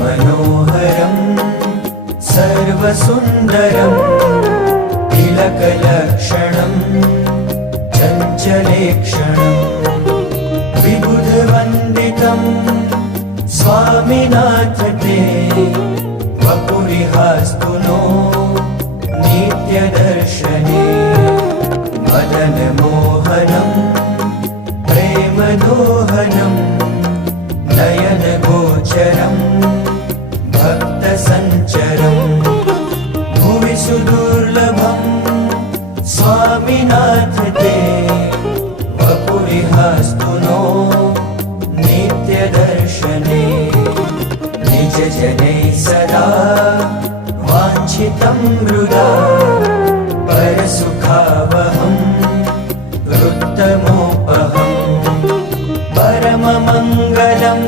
मनोहरं सर्वसुन्दरं तिलकलक्षणं चञ्चलेक्षणं विबुधवन्दितं स्वामिनाथ ते वपुरिहास्तु नो नित्यदर्शने मदनमोहनं प्रेमदोहनं नयनगोचरं भक्तसञ्चरं भुवि सुदुर्लभं स्वामिनाथ ते वपुरिहास्तु नो नित्यदर्शने निजजनैः सदा वाञ्छितं हृदा